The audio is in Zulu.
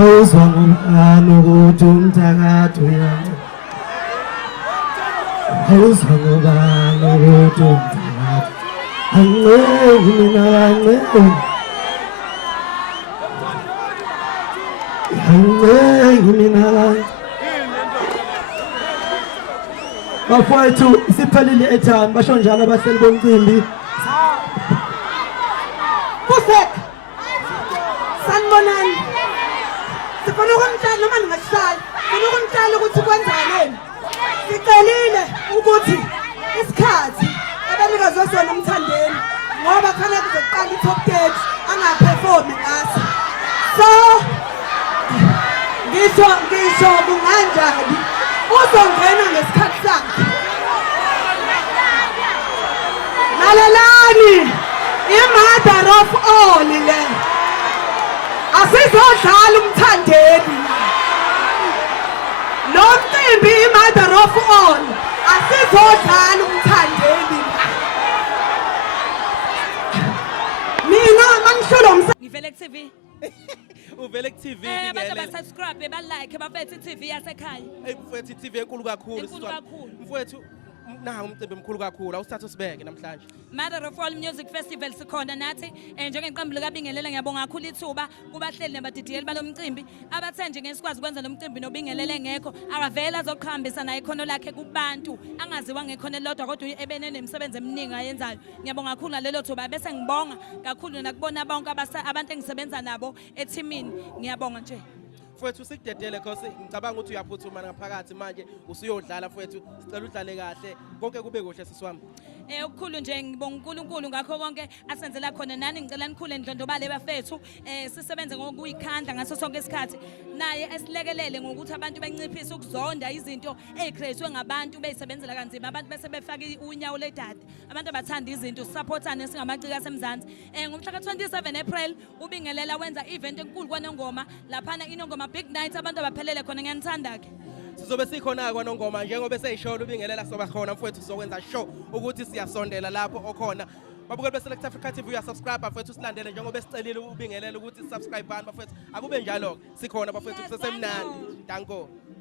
awuzwa ngomfana ukuthi umthakathi uyancipha awuzwa ngobani ukuthi umthakathi ancengi mina ancengi mina bafowethu isiphelile airtime basho njalo abahleli bomcimbi Pusek sanibonani sifuna ukumtshela noma ningasishaya sifuna ukumtshela ukuthi kwenzaneni sicelile ukuthi isikhathi abanikazi sona umthandeni ngoba khona kuzoqala i-top 30 angaperform ngaso so ngisho kunganjani uzongena ngesikhathi sakhe lalelani i-mother of all le asizodlala umthandeni lo mcimbi i-mother of all asizodlala umthandeni mina mangishulo ngivele ku TV uvele ku TV abantu abasubscribe balike bafethu TV yasekhaya mfowethu TV enkulu kakhulu enkulu kakhulu mfowethu na umcimbi mkhulu kakhulu awusithathe usibeke namhlanje Mother of All Music Festival sikhona nathi njengeqembu likaBingelele ngiyabonga kakhulu ithuba kubahleli nabadidiyeli balomcimbi abathe nje ngesikwazi ukwenza lo mcimbi noBingelele ngekho akavela azoqhambisa naye ikhono lakhe kubantu angaziwa ngekhono lodwa kodwa ebene nemisebenzi eminingi ayenzayo ngiyabonga kakhulu ngalelo thuba bese ngibonga kakhulu nakubona bonke abantu engisebenza nabo eteamini ngiyabonga nje mfowethu sikudedele because ngicabanga ukuthi uyaphuthuma ngaphakathi manje usuyodlala mfowethu sicela udlale kahle konke kube kuhle sisiwami okukhulu nje ngibonga uNkulunkulu ngakho konke asenzela khona nani ngicela nikhule endlondobale bafethu sisebenze ngokuyikhandla ngaso sonke isikhathi naye esilekelele ngokuthi abantu benciphise ukuzonda izinto ezicreatwe ngabantu bezisebenzela kanzima abantu bese befaka unyawo ledade abantu abathanda izinto supportane singamacika asemzansi ngomhla ka27 April uBingelela wenza event enkulu kwaNongoma laphana iNongoma big night abantu abaphelele khona ngiyanithanda ke sizobe sikhona kwaNongoma njengoba seyishola uBingelela soba khona mfowethu sizokwenza show ukuthi siyasondela lapho okhona babukeli beSelect Africa TV uyasubscribe mfowethu silandele njengoba sicelile uBingelela ukuthi subscribe bani bafowethu akube njalo sikhona bafowethu kusesemnandi danko